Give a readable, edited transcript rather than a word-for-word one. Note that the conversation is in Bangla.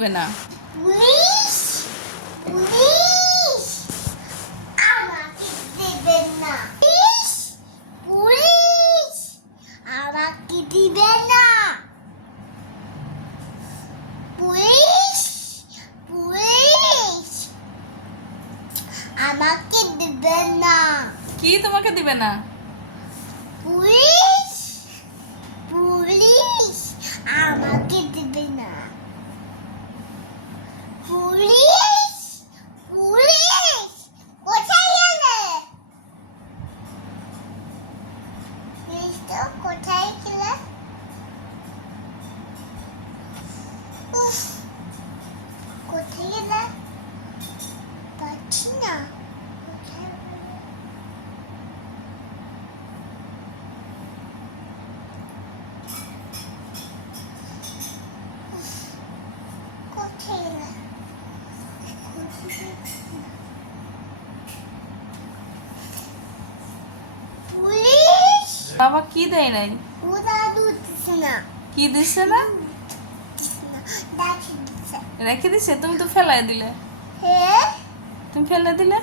দিবে না? পুলিশ পুলিশ আমাকে দিবে না। পুলিশ পুলিশ আমাকে দিবে না। পুলিশ পুলিশ আমাকে দিবে না। কি তোমাকে দিবে না? পুলিশ পুলিশ আমাকে দিবে না। পুলিশ পুলিশ কোথায় গেলে? পুলিশ তো কোথায় গেলে? উফ, কোথায় গেলে? পাচ্ছি না। কোথায় গেলে? কোথায় গেলে? পুলিশ বাবা কি দেয় নাই? ওরা দুধ দিচ্ছে না। কি দিছে না? দিচ্ছে না, ডাকি দিচ্ছে। রেখে দিছে? তুমি তো ফেলাই দিলে। হ্যাঁ তুমি ফেলে দিলে।